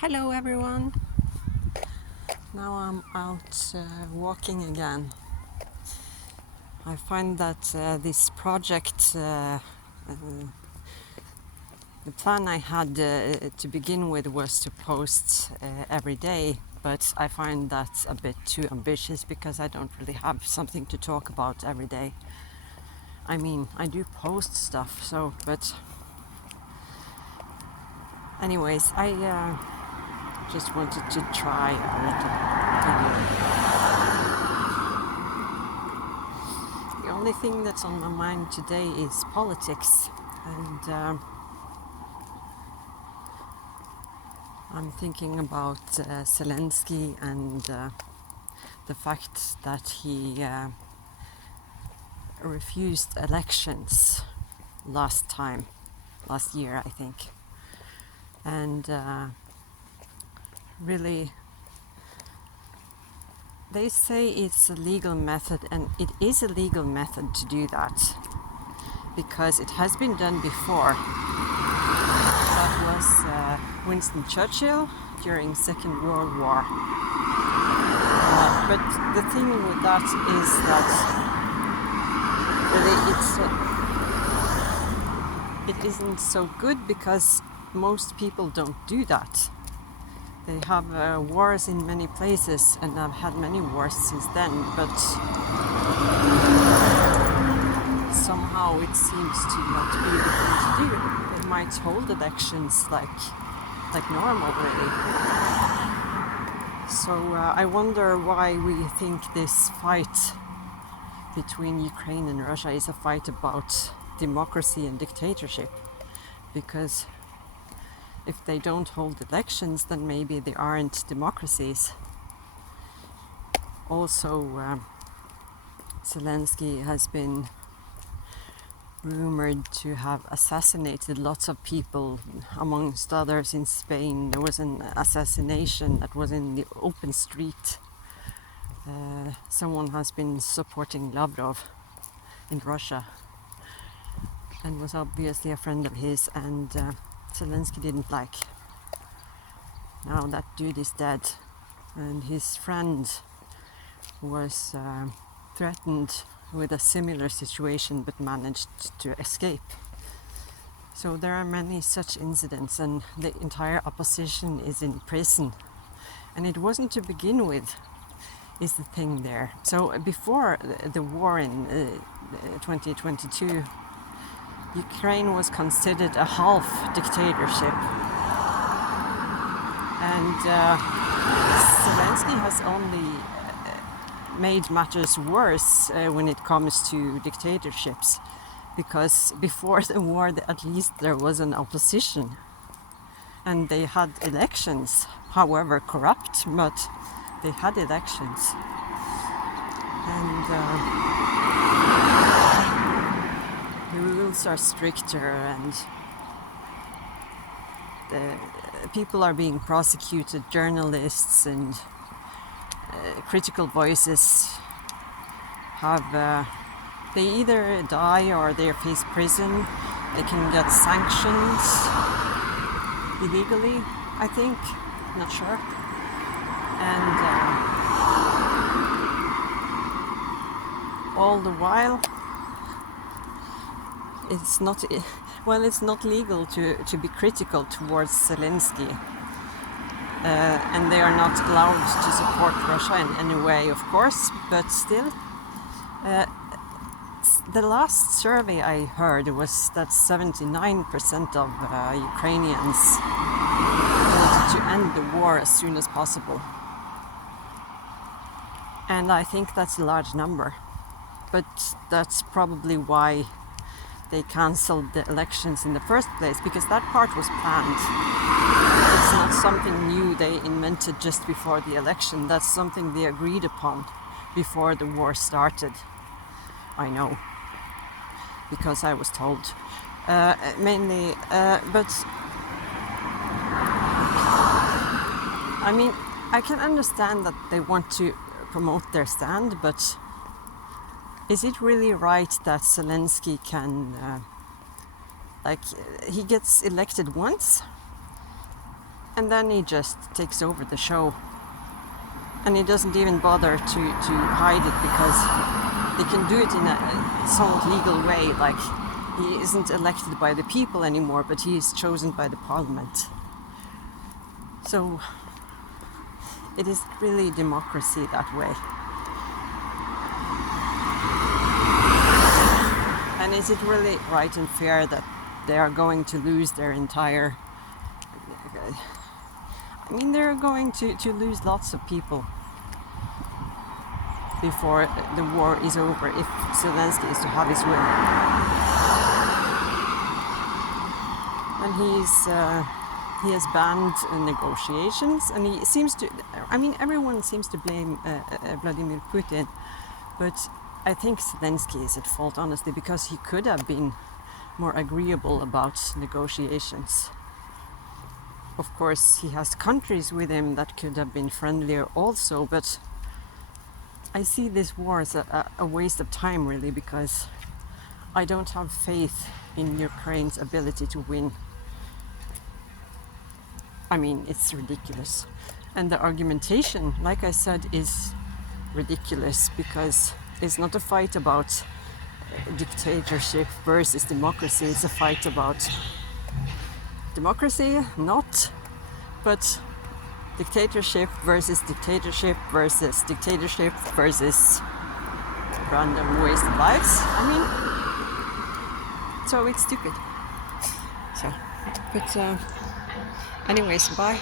Hello everyone! Now I'm out walking again. I find that this project, the plan I had to begin with was to post every day, but I find that a bit too ambitious because I don't really have something to talk about every day. I mean, I do post stuff, but anyways, I just wanted to try a little video. The only thing that's on my mind today is politics, and I'm thinking about Zelensky and the fact that he refused elections last year, I think, and really, they say it's a legal method, and it is a legal method to do that because it has been done before. That was Winston Churchill during Second World War. But the thing with that is that really it isn't so good because most people don't do that. They have wars in many places, and I've had many wars since then, but somehow it seems to not be the thing to do. They might hold elections like normal, really. So I wonder why we think this fight between Ukraine and Russia is a fight about democracy and dictatorship, because if they don't hold elections, then maybe they aren't democracies. Also, Zelensky has been rumored to have assassinated lots of people, amongst others in Spain. There was an assassination that was in the open street. Someone has been supporting Lavrov in Russia and was obviously a friend of his, and Zelensky didn't like. Now that dude is dead, and his friend was threatened with a similar situation but managed to escape. So there are many such incidents, and the entire opposition is in prison. And it wasn't to begin with, is the thing there. So before the war in 2022, Ukraine was considered a half dictatorship, and Zelensky has only made matters worse when it comes to dictatorships, because before the war at least there was an opposition and they had elections, however corrupt, but they had elections. And the rules are stricter, and the people are being prosecuted, journalists and critical voices have they either die or they face prison. They can get sanctions illegally, I think, not sure. And all the while it's not legal to be critical towards Zelensky. And they are not allowed to support Russia in any way, of course, but still. The last survey I heard was that 79% of Ukrainians wanted to end the war as soon as possible. And I think that's a large number. But that's probably why they cancelled the elections in the first place, because that part was planned. It's not something new they invented just before the election. That's something they agreed upon before the war started. I know, because I was told. Mainly, but I mean, I can understand that they want to promote their stand, but is it really right that Zelensky can, he gets elected once, And then he just takes over the show. And he doesn't even bother to hide it, because they can do it in a somewhat legal way. Like, he isn't elected by the people anymore, but he is chosen by the parliament. So it is really democracy that way. And is it really right and fair that they are going to lose their entire... I mean, they're going to lose lots of people before the war is over, if Zelensky is to have his will. And he has banned negotiations, and he seems to... I mean, everyone seems to blame Vladimir Putin, but I think Zelensky is at fault, honestly, because he could have been more agreeable about negotiations. Of course, he has countries with him that could have been friendlier also, but I see this war as a waste of time, really, because I don't have faith in Ukraine's ability to win. I mean, it's ridiculous. And the argumentation, like I said, is ridiculous, because it's not a fight about dictatorship versus democracy. It's a fight about democracy, not, but dictatorship versus dictatorship versus dictatorship versus random waste of lives. I mean, so it's stupid. So, but anyways, bye.